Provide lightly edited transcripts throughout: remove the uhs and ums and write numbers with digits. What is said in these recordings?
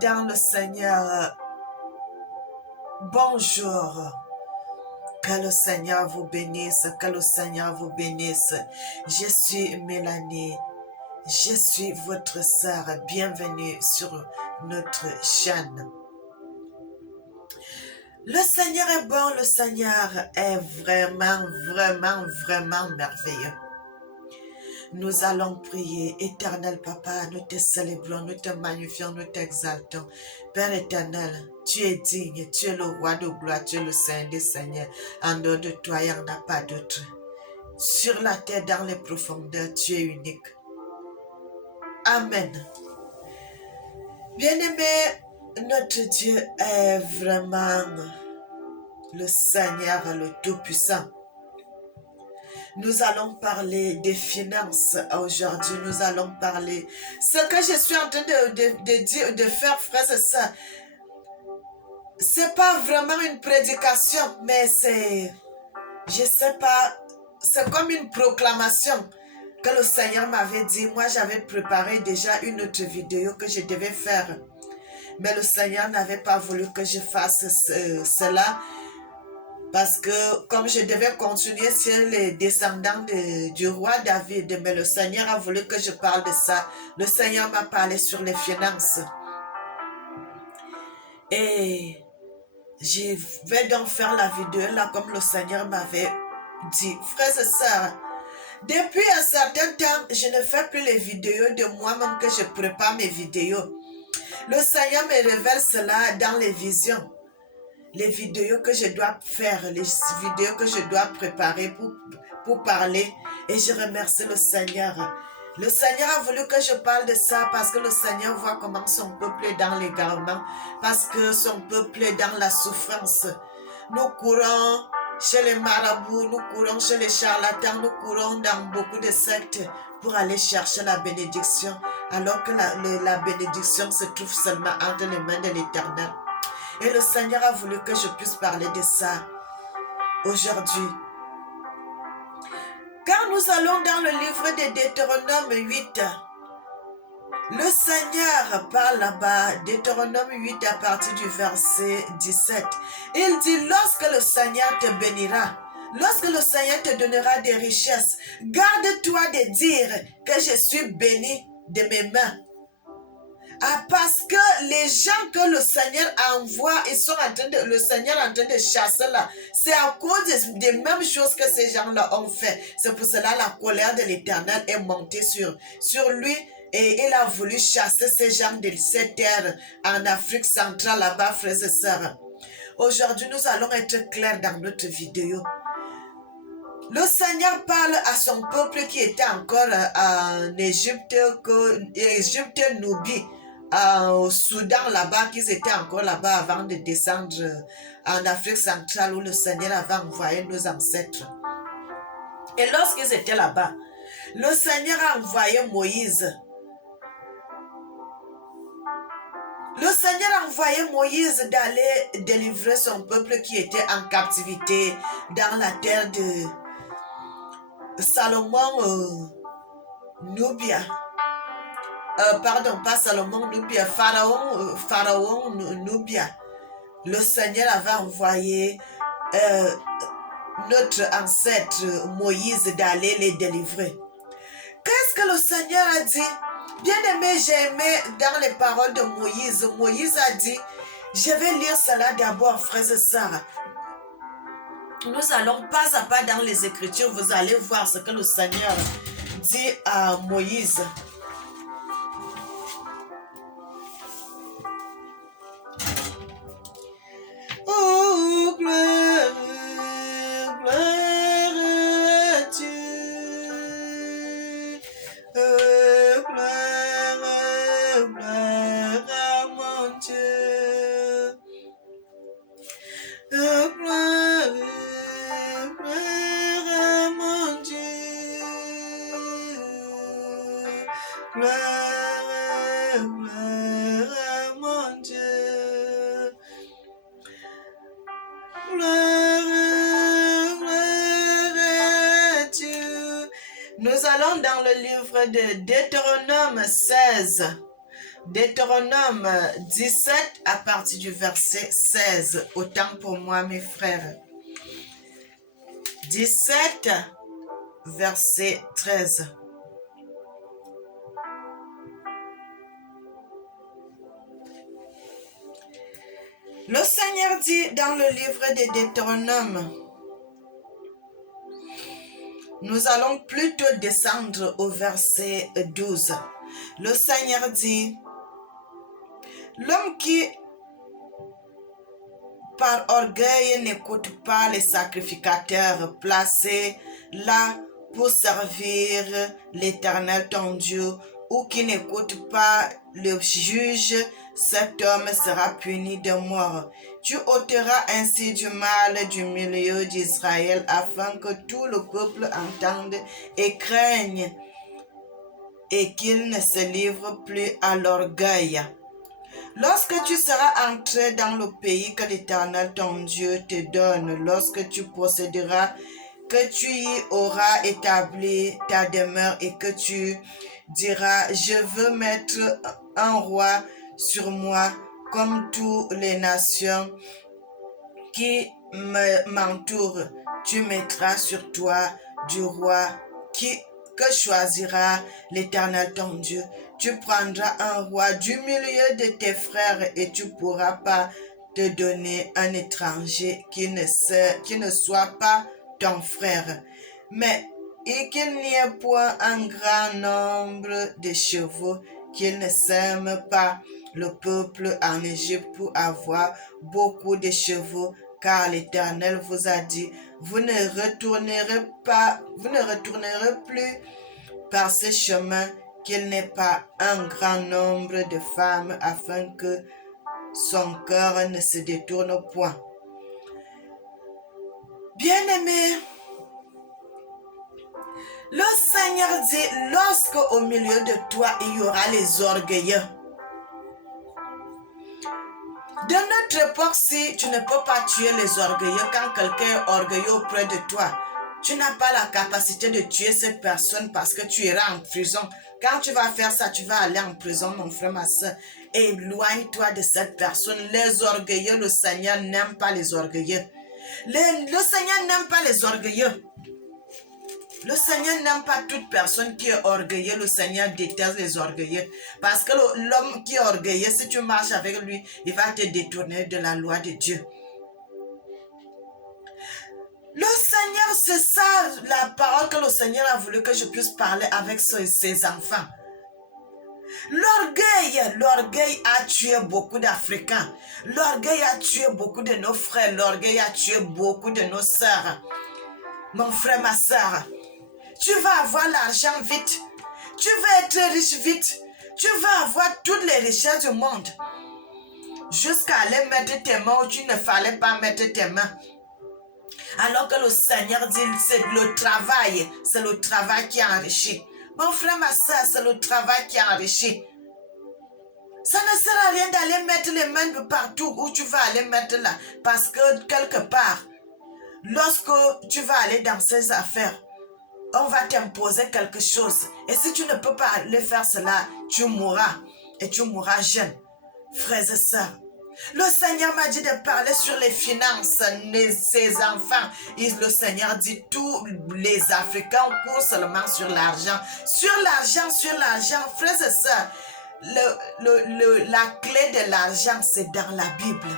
dans le Seigneur, bonjour. Que le Seigneur vous bénisse, que le Seigneur vous bénisse. Je suis Mélanie, je suis votre sœur. Bienvenue sur notre chaîne. Le Seigneur est bon, le Seigneur est vraiment merveilleux. Nous allons prier. Éternel Papa, nous te célébrons, nous te magnifions, nous t'exaltons. Père éternel, tu es digne, tu es le roi de gloire, tu es le Seigneur des Seigneurs. En dehors de toi, il n'y en a pas d'autre. Sur la terre, dans les profondeurs, tu es unique. Amen. Bien-aimé, notre Dieu est vraiment le Seigneur, le Tout-Puissant. Nous allons parler des finances aujourd'hui. Nous allons parler. Ce que je suis en train de dire, de faire, frères et sœurs, c'est pas vraiment une prédication, mais c'est, je sais pas, c'est comme une proclamation que le Seigneur m'avait dit. Moi, j'avais préparé déjà une autre vidéo que je devais faire, mais le Seigneur n'avait pas voulu que je fasse cela. Parce que comme je devais continuer sur les descendants du roi David, mais le Seigneur a voulu que je parle de ça. Le Seigneur m'a parlé sur les finances. Et je vais donc faire la vidéo là comme le Seigneur m'avait dit. Frères et sœurs, depuis un certain temps, je ne fais plus les vidéos de moi-même que je prépare mes vidéos. Le Seigneur me révèle cela dans les visions. Les vidéos que je dois faire, les vidéos que je dois préparer pour parler. Et je remercie le Seigneur. Le Seigneur a voulu que je parle de ça parce que le Seigneur voit comment son peuple est dans l'égarement, parce que son peuple est dans la souffrance. Nous courons chez les marabouts, nous courons chez les charlatans, nous courons dans beaucoup de sectes pour aller chercher la bénédiction, alors que la bénédiction se trouve seulement entre les mains de l'Éternel. Et le Seigneur a voulu que je puisse parler de ça aujourd'hui. Quand nous allons dans le livre de Deutéronome 8, le Seigneur parle là-bas, Deutéronome 8 à partir du verset 17. Il dit, lorsque le Seigneur te bénira, lorsque le Seigneur te donnera des richesses, garde-toi de dire que je suis béni de mes mains. Ah, parce que les gens que le Seigneur envoie, ils sont le Seigneur est en train de chasser là. C'est à cause des mêmes choses que ces gens-là ont fait. C'est pour cela que la colère de l'Éternel est montée sur lui. Et il a voulu chasser ces gens de cette terre en Afrique centrale là-bas, frères et sœurs. Aujourd'hui, nous allons être clairs dans notre vidéo. Le Seigneur parle à son peuple qui était encore en Égypte, Nubie, au Soudan là-bas, qu'ils étaient encore là-bas avant de descendre en Afrique centrale où le Seigneur avait envoyé nos ancêtres. Et lorsqu'ils étaient là-bas, le Seigneur a envoyé Moïse. Le Seigneur a envoyé Moïse d'aller délivrer son peuple qui était en captivité dans la terre de Salomon Nubia. Pardon, pas Salomon Nubia, Pharaon Nubia. Le Seigneur avait envoyé notre ancêtre Moïse d'aller les délivrer. Qu'est-ce que le Seigneur a dit? Bien-aimé, j'ai aimé dans les paroles de Moïse. Moïse a dit, je vais lire cela d'abord, frères et sœurs. Nous allons pas à pas dans les Écritures, vous allez voir ce que le Seigneur dit à Moïse. Oh, gloire, gloire à Dieu. Oh, gloire, gloire à mon Dieu. Oh, gloire, gloire à mon Dieu. Gloire, gloire à mon Dieu. Gloire, gloire à Dieu. Nous allons dans le livre de Deutéronome 16. Deutéronome 17 à partir du verset 16. Autant pour moi, mes frères. 17, verset 13. Le Seigneur dit dans le livre de Deutéronome, nous allons plutôt descendre au verset 12. Le Seigneur dit, l'homme qui par orgueil n'écoute pas les sacrificateurs placés là pour servir l'Éternel ton Dieu, ou qui n'écoute pas le juge, cet homme sera puni de mort. Tu ôteras ainsi du mal du milieu d'Israël, afin que tout le peuple entende et craigne, et qu'il ne se livre plus à l'orgueil. Lorsque tu seras entré dans le pays que l'Éternel ton Dieu te donne, lorsque tu posséderas, que tu y auras établi ta demeure et que tu diras, je veux mettre un roi sur moi comme toutes les nations qui m'entourent, tu mettras sur toi du roi que choisira l'Éternel ton Dieu. Tu prendras un roi du milieu de tes frères et tu ne pourras pas te donner un étranger qui ne soit pas ton frère. Mais et qu'il n'y ait point un grand nombre de chevaux, qu'il ne sème pas le peuple en Égypte pour avoir beaucoup de chevaux, car l'Éternel vous a dit, vous ne retournerez plus par ce chemin, qu'il n'ait pas un grand nombre de femmes, afin que son cœur ne se détourne point. Bien-aimés, le Seigneur dit, lorsque au milieu de toi il y aura les orgueilleux. De notre époque-ci, tu ne peux pas tuer les orgueilleux. Quand quelqu'un est orgueilleux auprès de toi, tu n'as pas la capacité de tuer cette personne parce que tu iras en prison. Quand tu vas faire ça, tu vas aller en prison, mon frère, ma soeur. Éloigne-toi de cette personne. Les orgueilleux, le Seigneur n'aime pas les orgueilleux. Le Seigneur n'aime pas les orgueilleux. Le Seigneur n'aime pas toute personne qui est orgueilleuse. Le Seigneur déteste les orgueilleux. Parce que l'homme qui est orgueilleux, si tu marches avec lui, il va te détourner de la loi de Dieu. Le Seigneur, c'est ça la parole que le Seigneur a voulu que je puisse parler avec ses enfants. L'orgueil a tué beaucoup d'Africains. L'orgueil a tué beaucoup de nos frères. L'orgueil a tué beaucoup de nos sœurs. Mon frère, ma sœur, tu vas avoir l'argent vite. Tu vas être riche vite. Tu vas avoir toutes les richesses du monde. Jusqu'à aller mettre tes mains où tu ne fallait pas mettre tes mains. Alors que le Seigneur dit, c'est le travail qui enrichit. Mon frère, ma soeur, c'est le travail qui enrichit. Ça ne sert à rien d'aller mettre les mains de partout où tu vas aller mettre là. Parce que quelque part, lorsque tu vas aller dans ces affaires, on va t'imposer quelque chose. Et si tu ne peux pas aller faire cela, tu mourras. Et tu mourras jeune. Frères et sœurs, le Seigneur m'a dit de parler sur les finances de ses enfants. Et le Seigneur dit, tous les Africains courent seulement sur l'argent. Sur l'argent, frères et sœurs. La clé de l'argent, c'est dans la Bible.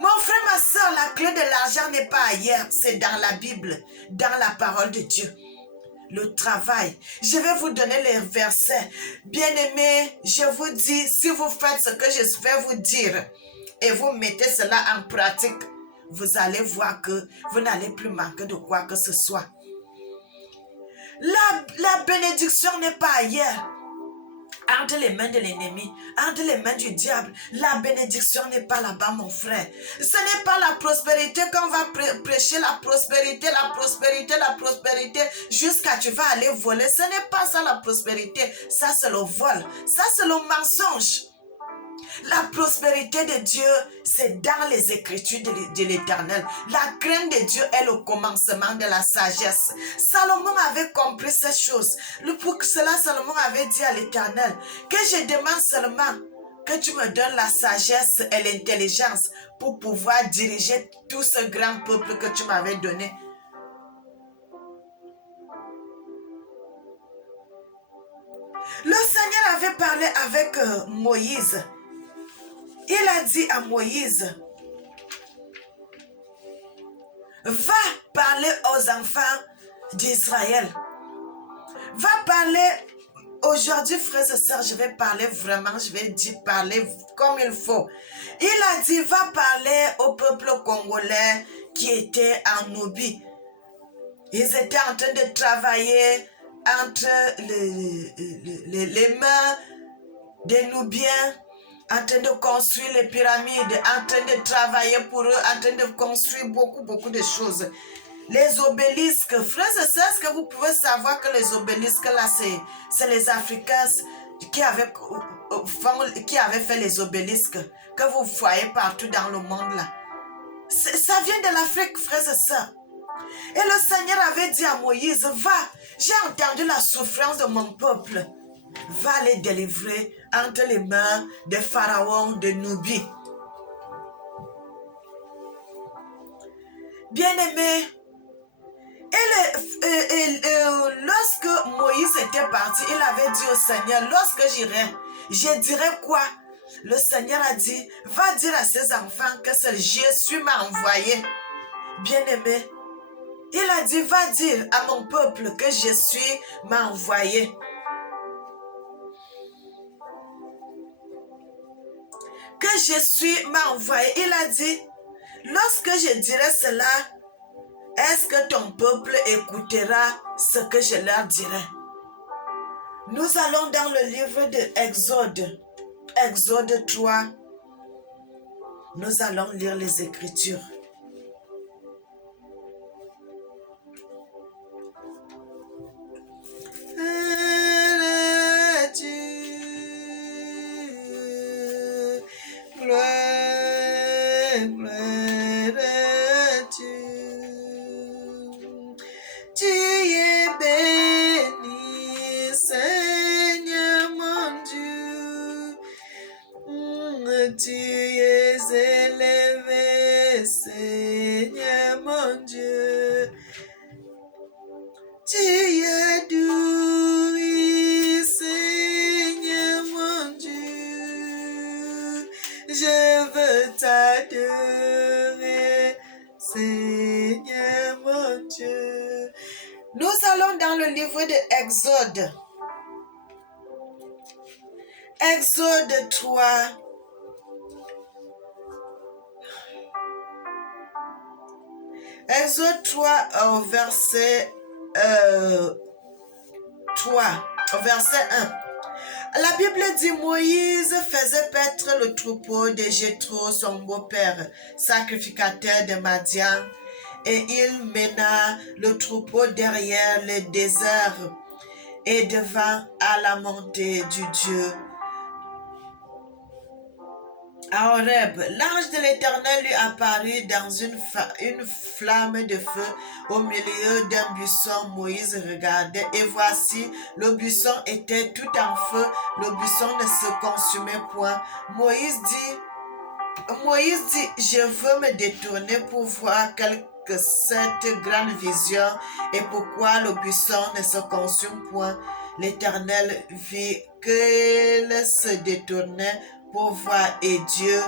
Mon frère, ma soeur, la clé de l'argent n'est pas ailleurs, c'est dans la Bible, dans la parole de Dieu. Le travail. Je vais vous donner les versets. Bien-aimés, je vous dis, si vous faites ce que je vais vous dire et vous mettez cela en pratique, vous allez voir que vous n'allez plus manquer de quoi que ce soit. La bénédiction n'est pas ailleurs. Entre les mains de l'ennemi, entre les mains du diable, la bénédiction n'est pas là-bas, mon frère. Ce n'est pas la prospérité qu'on va prêcher, la prospérité, jusqu'à tu vas aller voler. Ce n'est pas ça la prospérité, ça c'est le vol, ça c'est le mensonge. La prospérité de Dieu, c'est dans les Écritures de l'Éternel. La crainte de Dieu est le commencement de la sagesse. Salomon avait compris ces choses. Pour cela, Salomon avait dit à l'Éternel que je demande seulement que tu me donnes la sagesse et l'intelligence pour pouvoir diriger tout ce grand peuple que tu m'avais donné. Le Seigneur avait parlé avec Moïse. Il a dit à Moïse, va parler aux enfants d'Israël. Va parler, aujourd'hui frères et sœurs, je vais parler vraiment, je vais dire parler comme il faut. Il a dit, va parler au peuple congolais qui était en Nubie. Ils étaient en train de travailler entre les mains des Nubiens, en train de construire les pyramides, en train de travailler pour eux, en train de construire beaucoup de choses. Les obélisques, frères et sœurs, est-ce que vous pouvez savoir que les obélisques là, c'est les Africains qui avaient fait les obélisques, que vous voyez partout dans le monde là. Ça vient de l'Afrique, frères et sœurs. Et le Seigneur avait dit à Moïse, va, j'ai entendu la souffrance de mon peuple. Va les délivrer entre les mains des pharaons de Nubie. Bien-aimé, lorsque Moïse était parti, il avait dit au Seigneur, lorsque j'irai, je dirai quoi? Le Seigneur a dit, va dire à ses enfants que c'est Jésus m'a envoyé. Bien-aimé, il a dit, va dire à mon peuple que Jésus m'a envoyé. Que Jésus m'a envoyé. Il a dit, lorsque je dirai cela, est-ce que ton peuple écoutera ce que je leur dirai? Nous allons dans le livre de Exode, Exode 3. Nous allons lire les Écritures. Tu es élevé, Seigneur mon Dieu. Tu es doux, Seigneur mon Dieu. Je veux t'adorer, Seigneur mon Dieu. Nous allons dans le livre de Exode. Exode 3. Exode 3 au verset 3, au verset 1. La Bible dit, Moïse faisait paître le troupeau de Jéthro, son beau-père, sacrificateur de Madian, et il mena le troupeau derrière le désert et devant à la montée du Dieu. À Horeb, l'ange de l'Éternel lui apparut dans une flamme de feu au milieu d'un buisson. Moïse regardait et voici, le buisson était tout en feu, le buisson ne se consumait point. Moïse dit, je veux me détourner pour voir cette grande vision et pourquoi le buisson ne se consume point. L'Éternel vit qu'il se détournait pour voir et Dieu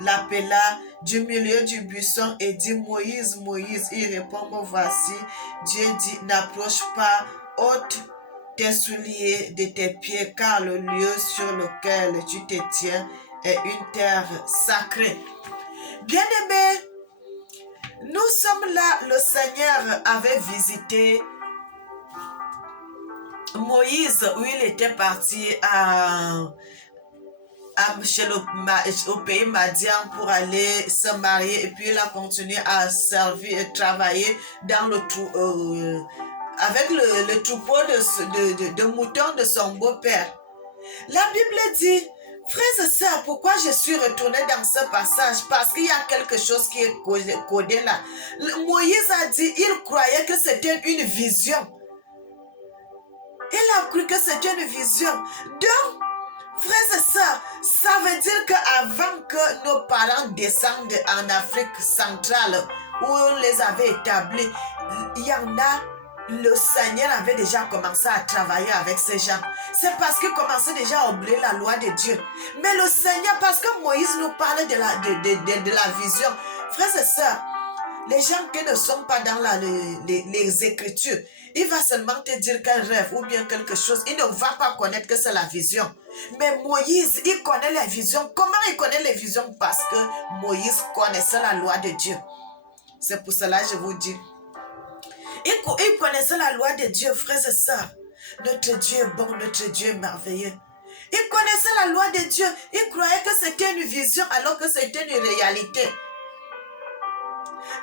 l'appela du milieu du buisson et dit, Moïse, Moïse. Il répond, me voici. Dieu dit, n'approche pas, ôte tes souliers de tes pieds, car le lieu sur lequel tu te tiens est une terre sacrée. Bien-aimés, nous sommes là, le Seigneur avait visité Moïse où il était parti au pays Madian pour aller se marier et puis il a continué à servir et travailler dans avec le troupeau de moutons de son beau-père. La Bible dit, Frères et sœurs, pourquoi je suis retournée dans ce passage? Parce qu'il y a quelque chose qui est codé là. Moïse a dit, il croyait que c'était une vision. Il a cru que c'était une vision. Donc, frères et sœurs, ça veut dire qu'avant que nos parents descendent en Afrique centrale, où on les avait établis, il y en a, le Seigneur avait déjà commencé à travailler avec ces gens. C'est parce qu'il commençait déjà à oublier la loi de Dieu. Mais le Seigneur, parce que Moïse nous parlait de la vision, frères et sœurs, les gens qui ne sont pas dans les Écritures, il va seulement te dire qu'un rêve ou bien quelque chose. Il ne va pas connaître que c'est la vision. Mais Moïse, il connaît les visions. Comment il connaît les visions? Parce que Moïse connaissait la loi de Dieu. C'est pour cela que je vous dis. Il connaissait la loi de Dieu, frères et sœurs. Notre Dieu est bon, notre Dieu est merveilleux. Il connaissait la loi de Dieu. Il croyait que c'était une vision alors que c'était une réalité.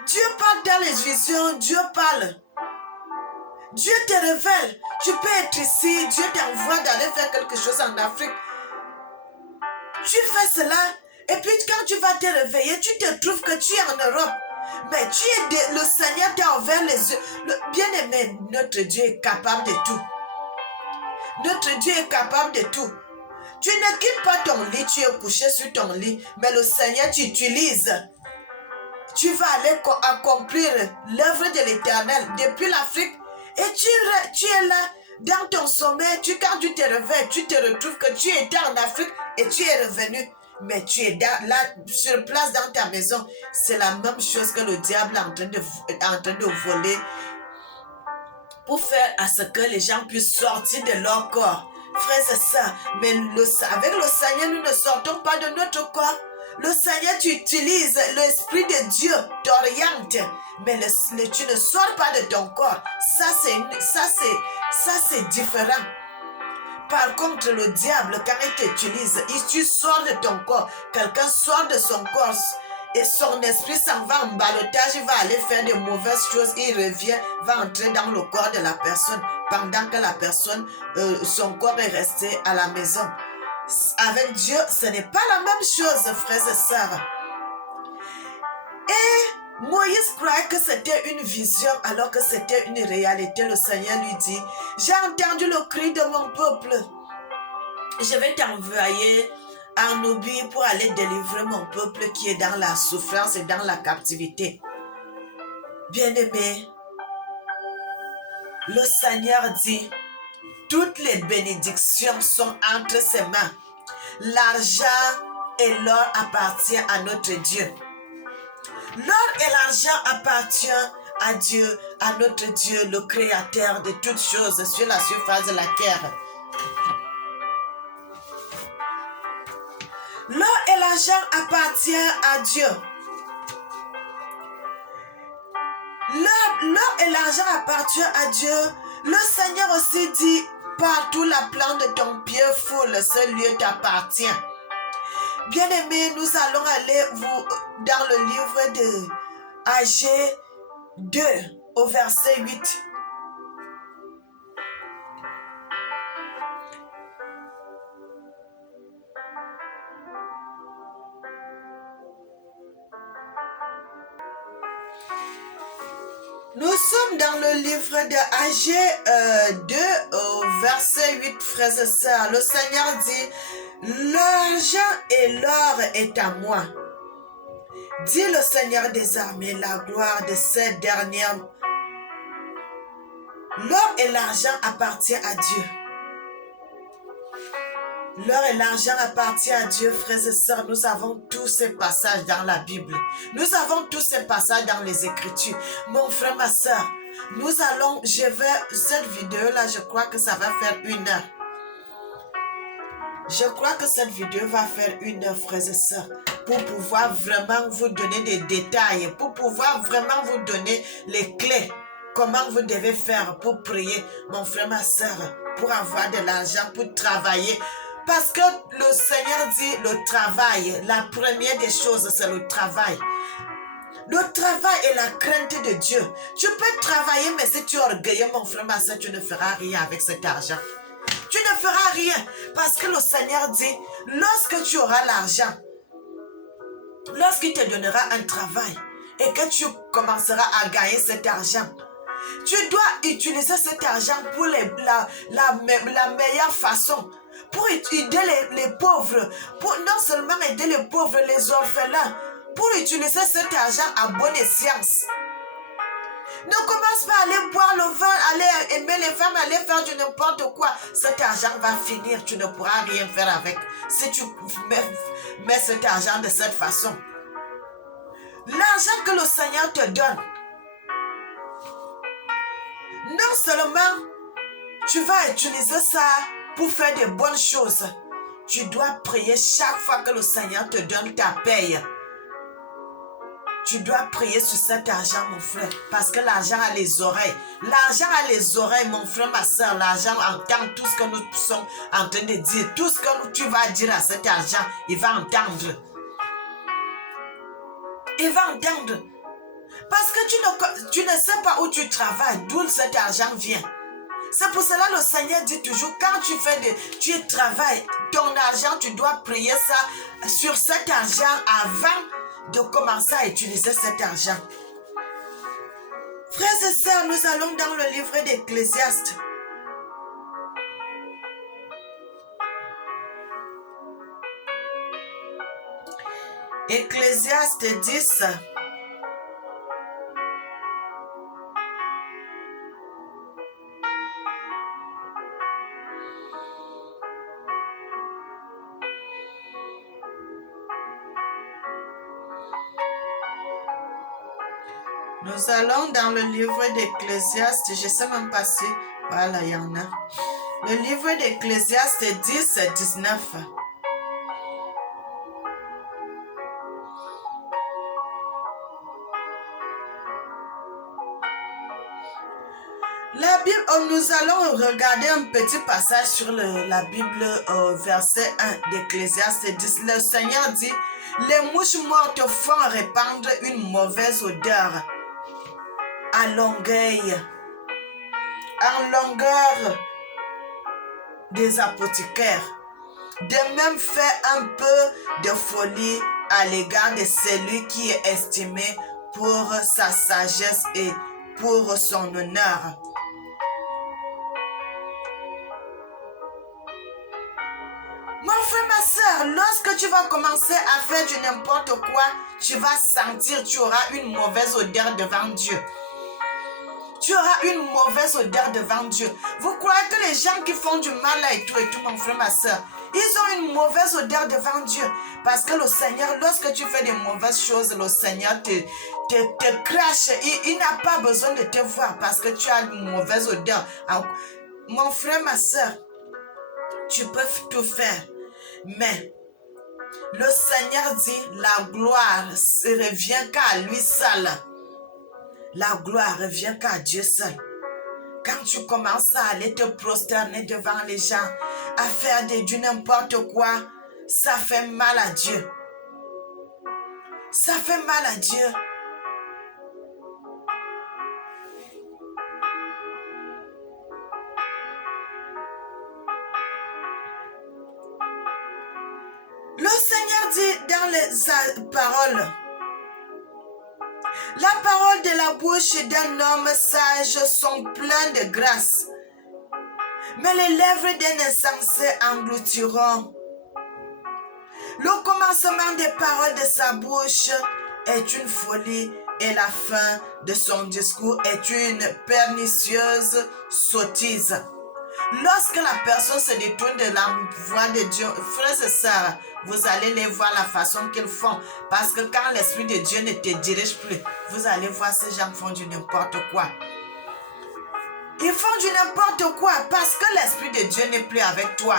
Dieu parle dans les visions, Dieu parle. Dieu te révèle. Tu peux être ici, Dieu t'envoie d'aller faire quelque chose en Afrique. Tu fais cela, et puis quand tu vas te réveiller, tu te trouves que tu es en Europe. Mais le Seigneur t'a ouvert les yeux. Bien-aimé, notre Dieu est capable de tout. Notre Dieu est capable de tout. Tu ne quittes pas ton lit, tu es couché sur ton lit, mais le Seigneur t'utilise. Tu vas aller accomplir l'œuvre de l'Éternel depuis l'Afrique. Et tu es là, dans ton sommeil, quand tu te réveilles, tu te retrouves que tu étais en Afrique et tu es revenu. Mais tu es là, sur place dans ta maison. C'est la même chose que le diable est en train de voler pour faire à ce que les gens puissent sortir de leur corps. Frères et sœurs, mais avec le Seigneur, nous ne sortons pas de notre corps. Le Seigneur, tu utilises l'Esprit de Dieu, t'oriente, mais tu ne sors pas de ton corps. Ça, c'est différent. Par contre, le diable, quand il t'utilise, tu sors de ton corps. Quelqu'un sort de son corps et son esprit s'en va en ballottage, il va aller faire de mauvaises choses, il revient, va entrer dans le corps de la personne pendant que la personne, son corps est resté à la maison. Avec Dieu, ce n'est pas la même chose, frères et sœurs. Et Moïse croyait que c'était une vision alors que c'était une réalité. Le Seigneur lui dit, j'ai entendu le cri de mon peuple. Je vais t'envoyer en Nubie pour aller délivrer mon peuple qui est dans la souffrance et dans la captivité. Bien-aimé, le Seigneur dit, toutes les bénédictions sont entre ses mains. L'argent et l'or appartiennent à notre Dieu. L'or et l'argent appartiennent à Dieu, à notre Dieu, le Créateur de toutes choses sur la surface de la terre. L'or et l'argent appartiennent à Dieu. L'or et l'argent appartiennent à Dieu. Le Seigneur aussi dit, partout la plante de ton pied foule, ce lieu t'appartient. Bien-aimés, nous allons aller dans le livre de Agé 2 au verset 8. Nous sommes dans le livre de Agé 2 au verset 8, frères et sœurs. Le Seigneur dit, l'argent et l'or est à moi. Dit le Seigneur des armées, la gloire de cette dernière. L'or et l'argent appartiennent à Dieu. L'or et l'argent appartiennent à Dieu, frères et sœurs. Nous avons tous ces passages dans la Bible. Nous avons tous ces passages dans les Écritures. Mon frère, ma sœur, cette vidéo-là, je crois que ça va faire 1 heure. Je crois que cette vidéo va faire 1 heure, frères et sœurs, pour pouvoir vraiment vous donner des détails, pour pouvoir vraiment vous donner les clés, comment vous devez faire pour prier, mon frère, ma sœur, pour avoir de l'argent, pour travailler. Parce que le Seigneur dit le travail, la première des choses, c'est le travail. Le travail et la crainte de Dieu. Tu peux travailler, mais si tu es orgueilleux, mon frère, ma soeur, tu ne feras rien avec cet argent. Tu ne feras rien parce que le Seigneur dit, Lorsque tu auras l'argent, lorsqu'il te donnera un travail et que tu commenceras à gagner cet argent, tu dois utiliser cet argent pour la meilleure façon, pour aider les pauvres, pour non seulement aider les pauvres, les orphelins, pour utiliser cet argent à bon escient. Ne commence pas à aller boire le vin, aller aimer les femmes, aller faire du n'importe quoi. Cet argent va finir, tu ne pourras rien faire avec si tu mets cet argent de cette façon. L'argent que le Seigneur te donne, non seulement tu vas utiliser ça pour faire de bonnes choses, tu dois prier chaque fois que le Seigneur te donne ta paye. Tu dois prier sur cet argent, mon frère, parce que l'argent a les oreilles. L'argent a les oreilles, mon frère, ma soeur. L'argent entend tout ce que nous sommes en train de dire. Tout ce que tu vas dire à cet argent, il va entendre. Il va entendre. Parce que tu ne sais pas où tu travailles, d'où cet argent vient. C'est pour cela que le Seigneur dit toujours, quand tu travailles, ton argent, tu dois prier ça sur cet argent avant de commencer à utiliser cet argent. Frères et sœurs, nous allons dans le livre d'Ecclésiaste. Ecclésiaste 10. Nous allons dans le livre d'Ecclésiaste, je ne sais même pas si, voilà, il y en a. Le livre d'Ecclésiaste 10, 19. La Bible, nous allons regarder un petit passage sur la Bible, verset 1 d'Ecclésiaste 10. Le Seigneur dit, les mouches mortes font répandre une mauvaise odeur à longueur des apothicaires. De même fait un peu de folie à l'égard de celui qui est estimé pour sa sagesse et pour son honneur. Mon frère, ma soeur, lorsque tu vas commencer à faire du n'importe quoi, tu vas sentir, tu auras une mauvaise odeur devant Dieu. Tu auras une mauvaise odeur devant Dieu. Vous croyez que les gens qui font du mal là et tout, mon frère, ma soeur, ils ont une mauvaise odeur devant Dieu. Parce que le Seigneur, lorsque tu fais des mauvaises choses, le Seigneur te crache. Il n'a pas besoin de te voir parce que tu as une mauvaise odeur. Mon frère, ma soeur, tu peux tout faire. Mais le Seigneur dit, la gloire ne revient qu'à lui seul. La gloire revient qu'à Dieu seul. Quand tu commences à aller te prosterner devant les gens, à faire du n'importe quoi, ça fait mal à Dieu. Ça fait mal à Dieu. Le Seigneur dit dans sa parole, la parole de la bouche d'un homme sage sont pleines de grâce, mais les lèvres d'un insensé engloutiront. Le commencement des paroles de sa bouche est une folie et la fin de son discours est une pernicieuse sottise. Lorsque la personne se détourne de la voix de Dieu, frères et sœurs, vous allez les voir la façon qu'ils font. Parce que quand l'Esprit de Dieu ne te dirige plus, vous allez voir ces gens font du n'importe quoi. Ils font du n'importe quoi parce que l'Esprit de Dieu n'est plus avec toi.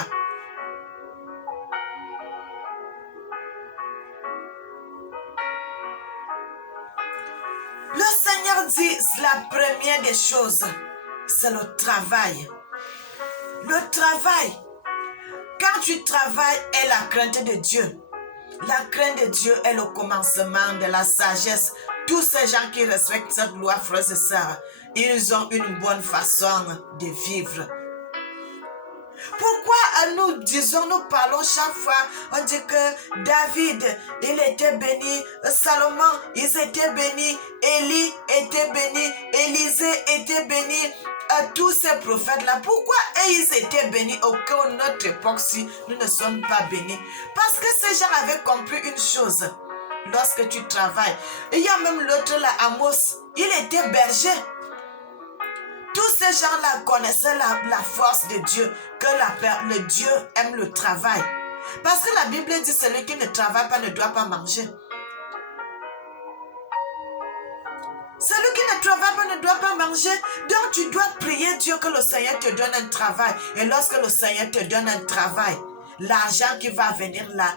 Le Seigneur dit la première des choses, c'est le travail. Le travail, quand tu travailles, est la crainte de Dieu. La crainte de Dieu est le commencement de la sagesse. Tous ces gens qui respectent cette loi, frères et sœurs, ils ont une bonne façon de vivre. Pourquoi nous parlons chaque fois, on dit que David, il était béni, Salomon, ils étaient bénis, Élie était béni, Élisée était béni, tous ces prophètes-là, pourquoi ils étaient bénis au cœur de notre époque-ci, nous ne sommes pas bénis? Parce que ces gens avaient compris une chose, lorsque tu travailles. Il y a même l'autre là, Amos, il était berger. Tous ces gens-là connaissaient la force de Dieu, que le Dieu aime le travail. Parce que la Bible dit, celui qui ne travaille pas ne doit pas manger. Celui qui ne travaille pas ne doit pas manger. Donc tu dois prier Dieu que le Seigneur te donne un travail. Et lorsque le Seigneur te donne un travail, l'argent qui va venir là,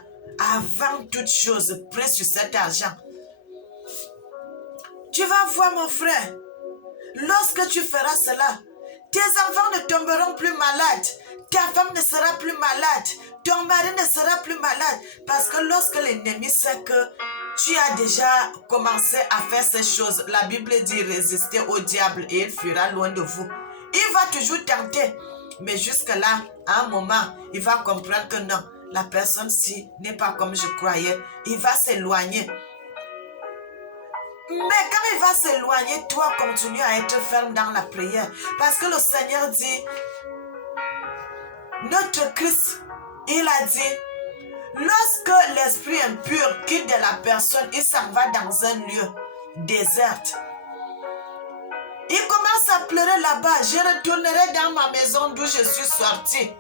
avant toute chose, prie sur cet argent. Tu vas voir mon frère, lorsque tu feras cela, tes enfants ne tomberont plus malades, ta femme ne sera plus malade, ton mari ne sera plus malade. Parce que lorsque l'ennemi sait que tu as déjà commencé à faire ces choses, la Bible dit résister au diable et il fuira loin de vous. Il va toujours tenter, mais jusque-là, à un moment, il va comprendre que non, la personne-ci n'est pas comme je croyais. Il va s'éloigner. Mais quand il va s'éloigner, toi, continue à être ferme dans la prière. Parce que le Seigneur dit, notre Christ, il a dit, lorsque l'esprit impur quitte de la personne, il s'en va dans un lieu désert. Il commence à pleurer là-bas. Je retournerai dans ma maison d'où je suis sorti.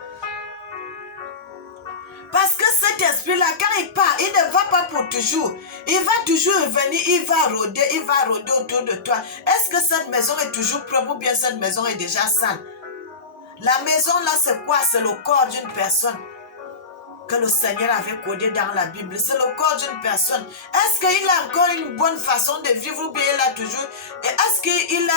Parce que cet esprit-là, quand il part, il ne va pas pour toujours. Il va toujours revenir, il va rôder autour de toi. Est-ce que cette maison est toujours propre ou bien cette maison est déjà sale? La maison là, c'est quoi? C'est le corps d'une personne que le Seigneur avait codé dans la Bible. C'est le corps d'une personne. Est-ce qu'il a encore une bonne façon de vivre ou bien il a toujours... Est-ce qu'il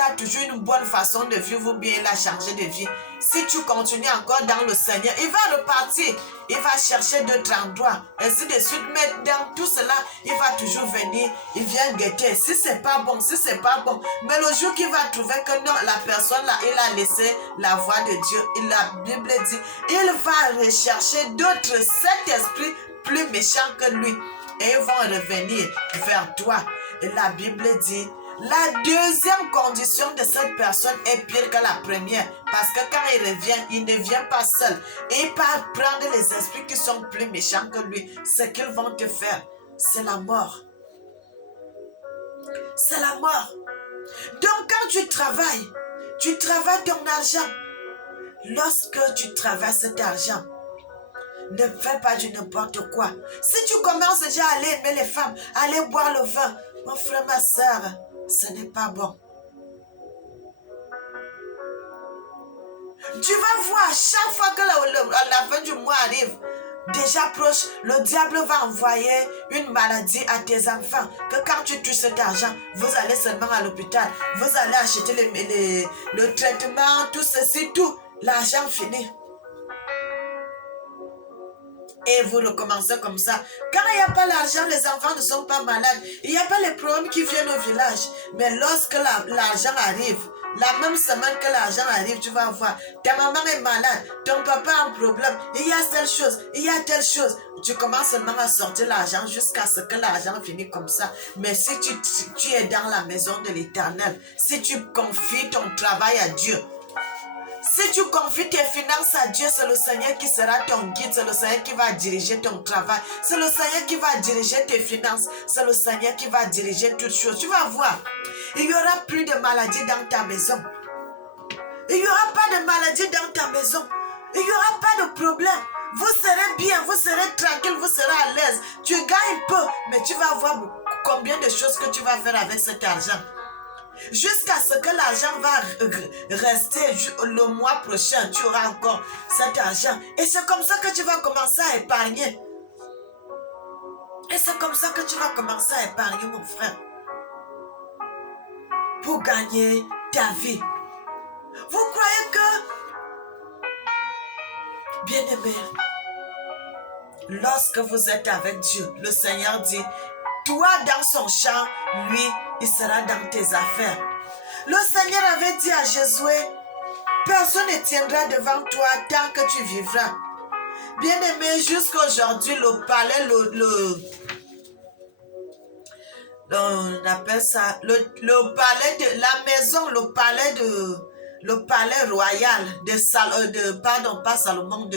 a toujours une bonne façon de vivre ou bien il a changé de vie? Si tu continues encore dans le Seigneur, il va repartir. Il va chercher d'autres endroits. Ainsi de suite. Mais dans tout cela, il va toujours venir. Il vient guetter. Si c'est pas bon, si c'est pas bon. Mais le jour qu'il va trouver que non, la personne là, il a laissé la voix de Dieu. Et la Bible dit, il va rechercher d'autres, cet esprit plus méchant que lui. Et ils vont revenir vers toi. Et la Bible dit, la deuxième condition de cette personne est pire que la première. Parce que quand il revient, il ne vient pas seul. Il part prendre les esprits qui sont plus méchants que lui. Ce qu'ils vont te faire, c'est la mort. C'est la mort. Donc quand tu travailles ton argent. Lorsque tu travailles cet argent, ne fais pas du n'importe quoi. Si tu commences déjà à aller aimer les femmes, à aller boire le vin, mon frère, ma soeur, ce n'est pas bon. Tu vas voir, chaque fois que la fin du mois arrive, déjà proche, le diable va envoyer une maladie à tes enfants. Que quand tu touches cet argent, vous allez seulement à l'hôpital. Vous allez acheter le traitement, tout ceci, tout. L'argent finit. Et vous recommencez comme ça. Quand il n'y a pas l'argent, les enfants ne sont pas malades. Il n'y a pas les problèmes qui viennent au village. Mais lorsque l'argent arrive, la même semaine que l'argent arrive, tu vas voir, ta maman est malade, ton papa a un problème, il y a telle chose, il y a telle chose. Tu commences seulement à sortir l'argent jusqu'à ce que l'argent finisse comme ça. Mais si tu es dans la maison de l'Éternel, si tu confies ton travail à Dieu, si tu confies tes finances à Dieu, c'est le Seigneur qui sera ton guide, c'est le Seigneur qui va diriger ton travail, c'est le Seigneur qui va diriger tes finances, c'est le Seigneur qui va diriger toutes choses. Tu vas voir, il n'y aura plus de maladies dans ta maison. Il n'y aura pas de maladies dans ta maison. Il n'y aura pas de problème. Vous serez bien, vous serez tranquille, vous serez à l'aise. Tu gagnes peu, mais tu vas voir combien de choses que tu vas faire avec cet argent. Jusqu'à ce que l'argent va rester le mois prochain, tu auras encore cet argent. Et c'est comme ça que tu vas commencer à épargner. Et c'est comme ça que tu vas commencer à épargner, mon frère. Pour gagner ta vie. Vous croyez que, bien-aimé, lorsque vous êtes avec Dieu, le Seigneur dit, toi dans son champ, lui, il sera dans tes affaires. Le Seigneur avait dit à Josué, Personne ne tiendra devant toi tant que tu vivras. Bien-aimé, jusqu'à aujourd'hui, le palais, on appelle ça, le palais de la maison, le palais royal pardon, pas Salomon,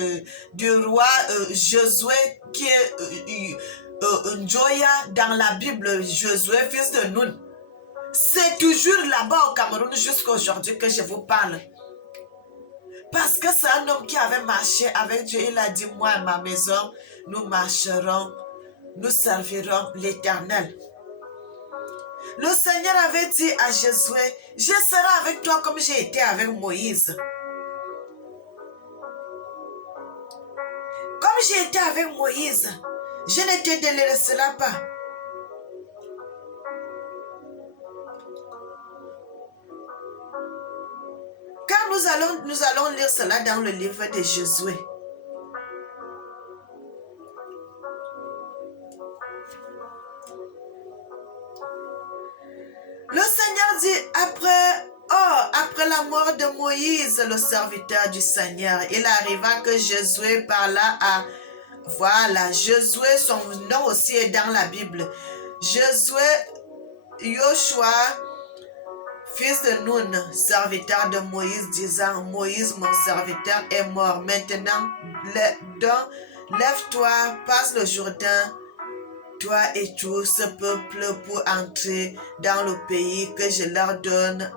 du roi Josué, qui est Njoya dans la Bible, Josué, fils de Nun. C'est toujours là-bas au Cameroun jusqu'à aujourd'hui que je vous parle. Parce que c'est un homme qui avait marché avec Dieu. Il a dit, moi et ma maison, nous marcherons, nous servirons l'Éternel. Le Seigneur avait dit à Josué, je serai avec toi comme j'ai été avec Moïse. Comme j'ai été avec Moïse, je ne te délaisserai pas. Quand nous allons lire cela dans le livre de Josué. Le Seigneur dit, après la mort de Moïse, le serviteur du Seigneur, il arriva que Josué parla à... Voilà, Josué, son nom aussi est dans la Bible. Josué, Joshua, fils de Nun, serviteur de Moïse, disant, Moïse, mon serviteur, est mort. Maintenant, lève-toi, passe le Jourdain, toi et tout ce peuple, pour entrer dans le pays que je leur donne,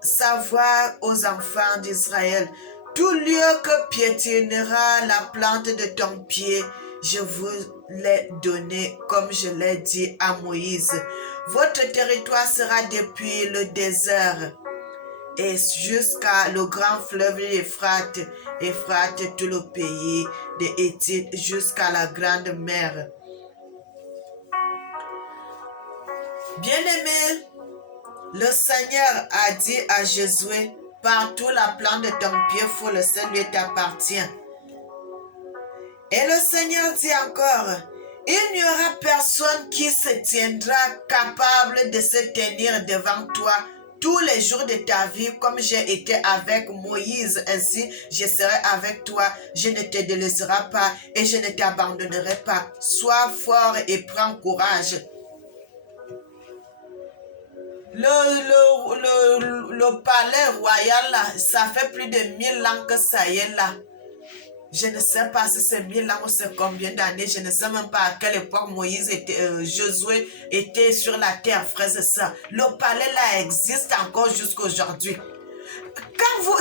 savoir aux enfants d'Israël. Tout lieu que piétinera la plante de ton pied, je vous l'ai donné comme je l'ai dit à Moïse. Votre territoire sera depuis le désert et jusqu'à le grand fleuve Euphrate, tout le pays des Héthites jusqu'à la grande mer. Bien-aimé, le Seigneur a dit à Josué, partout la plante de ton pied foule, ce lieu t'appartient. Et le Seigneur dit encore, il n'y aura personne qui se tiendra capable de se tenir devant toi tous les jours de ta vie, comme j'ai été avec Moïse, ainsi je serai avec toi, je ne te délaisserai pas et je ne t'abandonnerai pas. Sois fort et prends courage. Le palais royal, là, ça fait plus de 1000 ans que ça y est là. Je ne sais pas si c'est 1000 ans ou c'est combien d'années. Je ne sais même pas à quelle époque Josué était sur la terre, frères et sœurs. Le palais là existe encore jusqu'à aujourd'hui. Quand vous...